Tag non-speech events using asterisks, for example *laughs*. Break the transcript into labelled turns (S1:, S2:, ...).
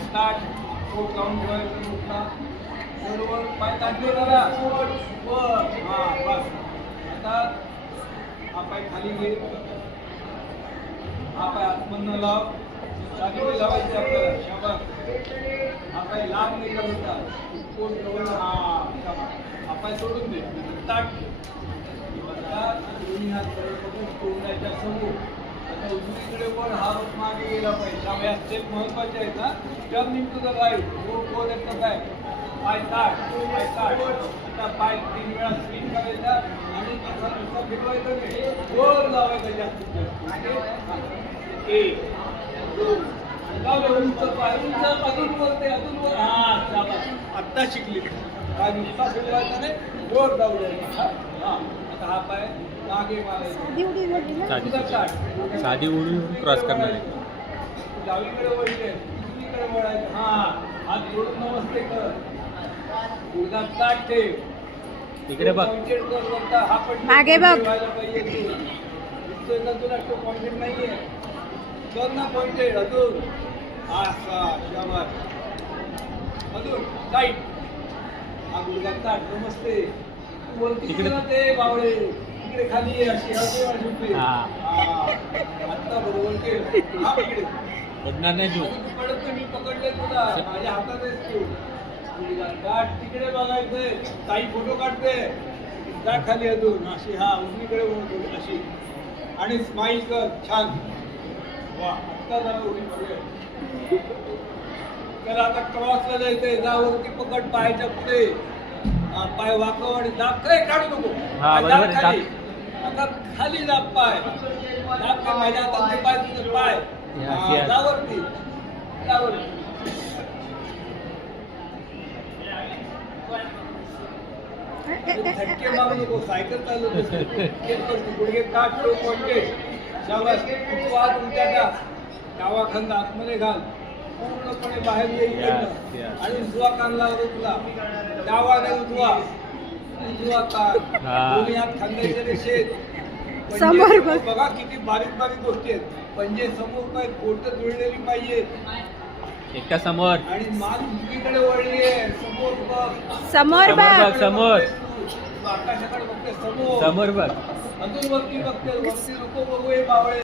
S1: पाय ताट पोट लावून ठेवायचं मुठा. बरोबर पाय ताट ठेव जरा वर हा बस. आता हा पाय खाली घे. हा पाय आतमधनं लाव. लागली लावायची आपल्याला. शाबास. हा पाय लाभ नाही करायचा पोट जवळ. हा शाबास. हा पाय सोडून दे. ताट आता दोन्ही हात वर करून तोंडाच्या समोर. उजवीकडे पण हा रूप मागे गेला पाहिजे. त्यामुळे या स्टेप महत्त्वाच्या आहेत ना जम निघतो तर right go four eight the पाय ताट पाय ताट आता पाय तीन वेळा स्विंग करायचा आणि तसा नुसता फिरवायचं नाही. वर लावायचा जास्तीत जास्त. एक. दोन उंच पाय उंच अजून वर ते अजून वर. हा आत्ता शिकली. काय नुसता फिरवायचा नाही वर जाऊ द्यायचा हा. हा
S2: साधी उडी झाली ना.
S3: साधी
S1: तुझा ताट.
S3: साधी. उडी क्रॉस करणार आहे.
S1: डावीकडे वळले उजवीकडे वळायचं. हा हात जोडून नमस्ते कर. गुडघा ताट ठेव
S3: इकडे बघ.
S1: हा
S2: मागे बघ.
S1: तुला? तो पॉइंटेड नाहीये. कर ना पॉइंटेड अजून. हा असा शाबास अजून. राईट हा गुडघा ताट नमस्ते.
S3: इकडे.
S1: तुला ते बावळे. इकडे उभी.
S3: हा.
S1: हा. हा
S3: पडणार नाही
S1: गाठ तिकडे बघायचंय. ताई फोटो काढते. जा खाली अजून. अशी हा उजवीकडे वळतो, अशी. आणि स्माइल कर छान. वा आत्ता जरा मारूया. त्याला आता क्रॉसला जायचंय. जा वरती पकड पायाच्या पुढे. पाय वाकव आणि दाब काय काढू नको.
S3: हा,
S1: दाब खाली आता खाली दाब पाय. दाब काय माझ्या हातात ते पाय तुझे पाय.
S3: या,
S1: हा,
S3: या.
S1: मारू नको सायकल चालवतो गुडघे काट पॉइंटेड शाबास. उलटा टाक डावा खांदा आतमध्ये घाल. पूर्णपणे बाहेर येईल. आणि उजवा कान लावतो तुला डावा नाही उजवा उजवा कान. दोन्ही हात खांद्याच्या रेषेत *laughs* पंजे
S2: समोर बघ.
S1: किती बारीक बारीक गोष्टी आहेत. पंजे समोर पाहिजे पोट जुळलेली पाहिजे
S3: एका समोर.
S1: आणि मान उजवीकडे वळली आहे समोर बघ.
S2: समोर
S3: समोर बघ. समोर.
S1: तू आकाशाकडे बघते समोर.
S3: समोर बघ.
S1: अजून वरती बघते वरती नको बघू हे बावळे.